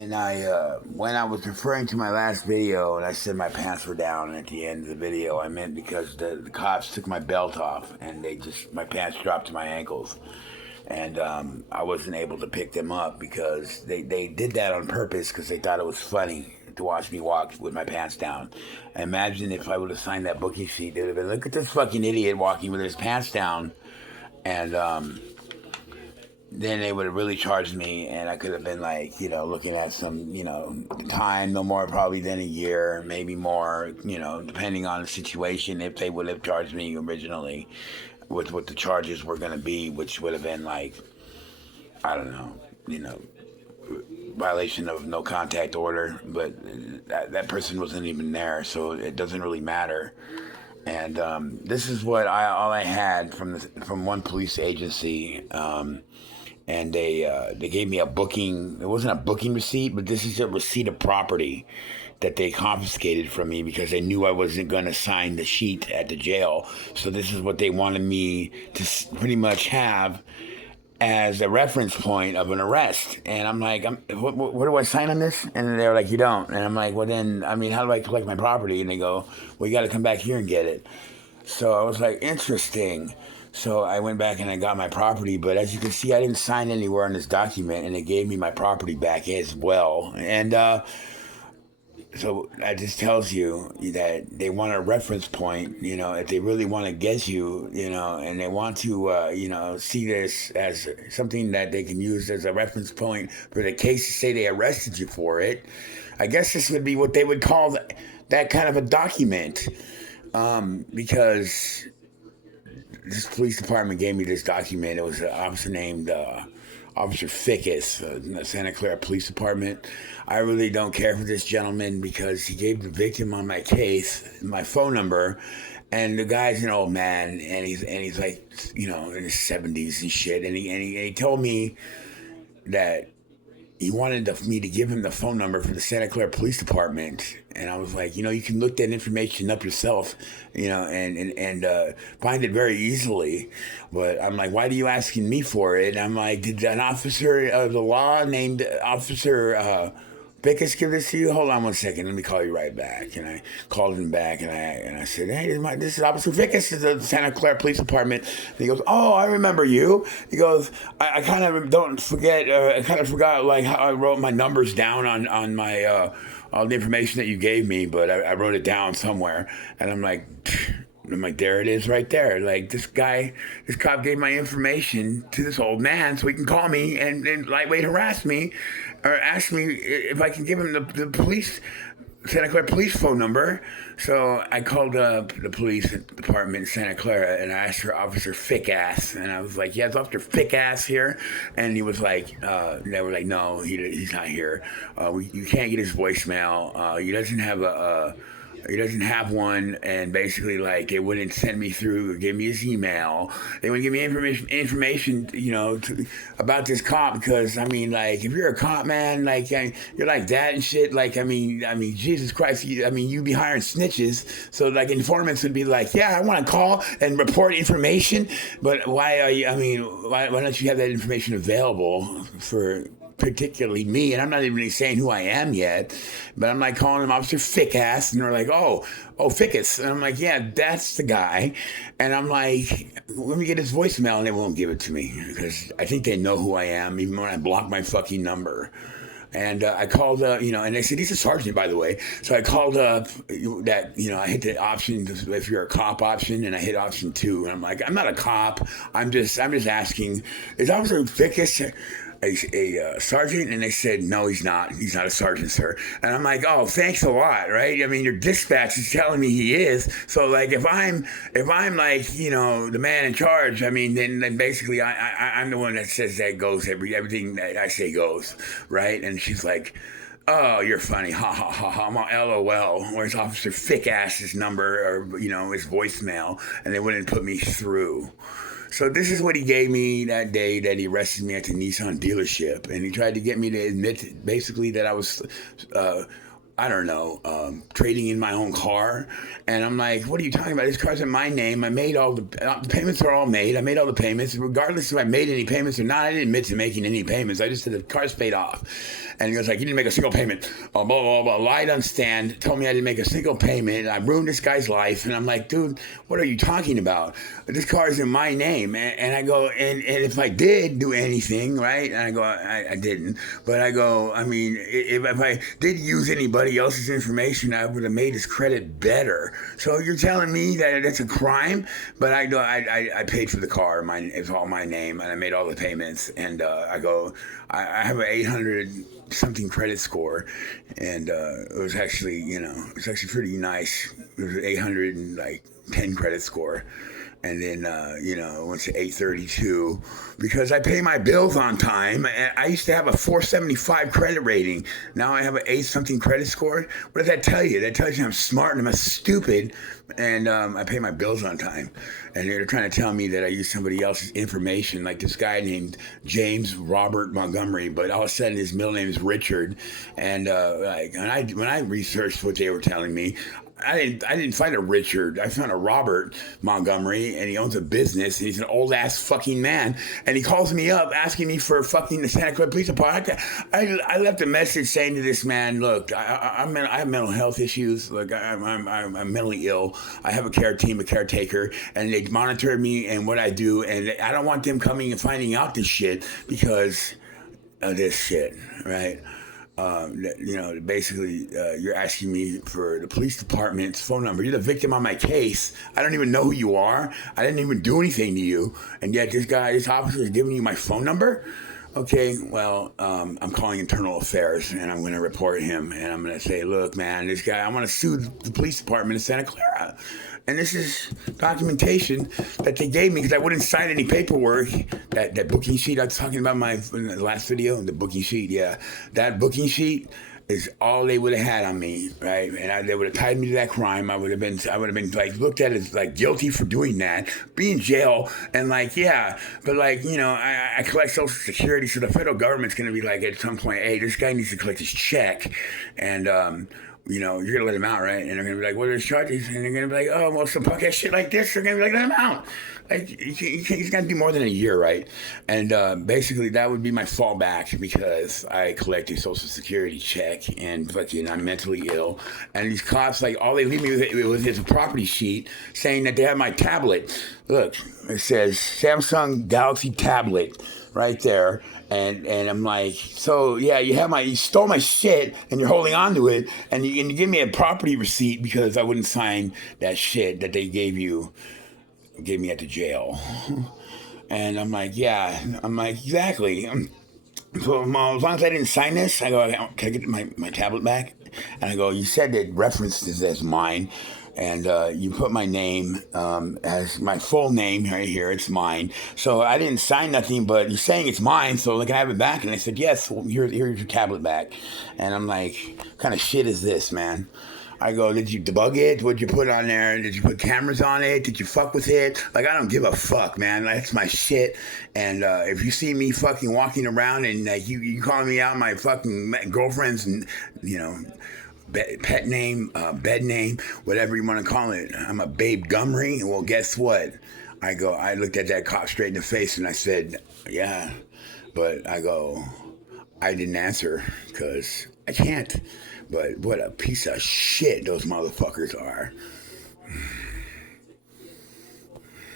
And when I was referring to my last video and I said my pants were down at the end of the video, I meant because the cops took my belt off and my pants dropped to my ankles. And I wasn't able to pick them up because they did that on purpose because they thought it was funny to watch me walk with my pants down. I imagine if I would have signed that booking sheet, they'd have been, look at this fucking idiot walking with his pants down. And then they would have really charged me, and I could have been like, looking at some, time, no more probably than a year, maybe more, depending on the situation, if they would have charged me originally with what the charges were going to be, which would have been like, I don't know, violation of no contact order, but that person wasn't even there, so it doesn't really matter. And this is what all I had from one police agency. And they gave me a booking. It wasn't a booking receipt, but this is a receipt of property that they confiscated from me because they knew I wasn't going to sign the sheet at the jail. So this is what they wanted me to pretty much have as a reference point of an arrest. And I'm like, what do I sign on this? And they're like, you don't. And I'm like, well then, I mean, how do I collect my property? And they go, well, you got to come back here and get it. So I was like, interesting. So I went back and I got my property, but as you can see, I didn't sign anywhere on this document, and it gave me my property back as well. And so that just tells you that they want a reference point, if they really want to get you, and they want to, see this as something that they can use as a reference point for the case to say they arrested you for it. I guess this would be what they would call that kind of a document, because this police department gave me this document. It was an officer named Officer Fickus, the Santa Clara Police Department. I really don't care for this gentleman because he gave the victim on my case my phone number, and the guy's an old man, and he's like, in his 70s and shit, and he told me that he wanted me to give him the phone number for the Santa Clara Police Department. And I was like, you can look that information up yourself, and find it very easily. But I'm like, why are you asking me for it? And I'm like, did an officer of the law named Officer Bickus give this to you? Hold on one second. Let me call you right back. And I called him back, and I said, hey, this is Officer Bickus of the Santa Clara Police Department. And he goes, oh, I remember you. He goes, I kind of don't forget. I kind of forgot like how I wrote my numbers down on my all the information that you gave me, but I wrote it down somewhere. And I'm like, there it is right there. Like, this cop gave my information to this old man so he can call me and lightweight harass me or ask me if I can give him the police, Santa Clara police phone number. So I called up the police department in Santa Clara and I asked for Officer Fickass. And I was like, yeah, it's Officer Fickass here. And he was like, they were like, no, he's not here. You can't get his voicemail. He doesn't have one, and basically, like, they wouldn't send me through or give me his email. They wouldn't give me information, about this cop because, I mean, like, if you're a cop, man, like, you're like that and shit. Like, I mean, Jesus Christ, you'd be hiring snitches. So, like, informants would be like, yeah, I want to call and report information, but why are you? I mean, why don't you have that information available for particularly me, and I'm not even really saying who I am yet, but I'm like calling him Officer Fickass, and they're like, oh, Fickus, and I'm like, yeah, that's the guy, and I'm like, let me get his voicemail, and they won't give it to me because I think they know who I am, even when I block my fucking number. And I called, and they said, he's a sergeant, by the way. So I called up that, I hit the option, if you're a cop option, and I hit option 2. And I'm like, I'm not a cop. I'm just asking, is Officer Fickus a sergeant? And they said, no, he's not a sergeant, sir. And I'm like, oh, thanks a lot, right? I mean, your dispatch is telling me he is. So like, if I'm like, the man in charge, I mean, then basically I'm the one that says that goes, everything that I say goes, right? And she's like, oh, you're funny, ha ha ha ha. I'm all LOL. Where's Officer Fickass's number or his voicemail, and they wouldn't put me through. So this is what he gave me that day that he arrested me at the Nissan dealership, and he tried to get me to admit basically that I was I don't know, trading in my own car. And I'm like, what are you talking about? This car's in my name. I made all the payments are all made. I made all the payments. Regardless if I made any payments or not, I didn't admit to making any payments. I just said the car's paid off. And he goes like, you didn't make a single payment. Blah, blah, blah, blah. Lied on stand. Told me I didn't make a single payment. I ruined this guy's life. And I'm like, dude, what are you talking about? This car is in my name. And I go, and if I did do anything, right? And I go, I didn't. But I go, I mean, if I did use anybody else's information, I would have made his credit better. So you're telling me that that's a crime? But I go, I paid for the car. It's all my name, and I made all the payments. And I go, I have an 800 something credit score, and it was actually, it's actually pretty nice. It was 810 credit score. And then, it went to 832 because I pay my bills on time. And I used to have a 475 credit rating. Now I have an 8 something credit score. What does that tell you? That tells you I'm smart and I'm stupid. And I pay my bills on time. And they're trying to tell me that I use somebody else's information, like this guy named James Robert Montgomery. But all of a sudden his middle name is Richard. And when I researched what they were telling me, I didn't find a Richard. I found a Robert Montgomery, and he owns a business, and he's an old ass fucking man. And he calls me up asking me for fucking the Santa Clara Police Department. I left a message saying to this man, look, I have mental health issues. Look, I'm mentally ill. I have a caretaker, and they monitor me and what I do, and I don't want them coming and finding out this shit because of this shit, right? Basically, you're asking me for the police department's phone number. You're the victim on my case. I don't even know who you are. I didn't even do anything to you. And yet this officer is giving you my phone number? Okay, well, I'm calling internal affairs, and I'm going to report him. And I'm going to say, look, man, this guy, I want to sue the police department in Santa Clara. And this is documentation that they gave me because I wouldn't sign any paperwork. That booking sheet I was talking about in the last video, the booking sheet, yeah. That booking sheet is all they would have had on me, right? And they would have tied me to that crime. I would have been like looked at as like guilty for doing that, be in jail, and like, yeah. But like, I collect Social Security, so the federal government's gonna be like at some point, hey, this guy needs to collect his check, and you're gonna let him out, right? And they're gonna be like, what are his charges? And they're gonna be like, oh, well, some punk ass shit like this, they're gonna be like, let him out. Like, he's got to do more than a year, right? And basically, that would be my fallback because I collect a Social Security check and fucking I'm mentally ill. And these cops, like, all they leave me with is a property sheet saying that they have my tablet. Look, it says Samsung Galaxy tablet right there. And I'm like, so yeah, you stole my shit and you're holding on to it and you give me a property receipt because I wouldn't sign that shit that they gave me at the jail. And I'm like, yeah. I'm like, exactly. So as long as I didn't sign this, I go, can I get my tablet back? And I go, you said that referenced this as mine. And you put my name as my full name right here. It's mine. So I didn't sign nothing, but you're saying it's mine, so can I have it back? And I said, yes, well, here's your tablet back. And I'm like, what kind of shit is this, man? I go, did you debug it? What'd you put on there? Did you put cameras on it? Did you fuck with it? Like, I don't give a fuck, man. That's my shit. And if you see me fucking walking around and you calling me out my fucking girlfriend's, pet name, bed name, whatever you want to call it. I'm a Babe Gumry. Well, guess what? I looked at that cop straight in the face and I said, yeah. But I didn't answer because I can't. But what a piece of shit those motherfuckers are.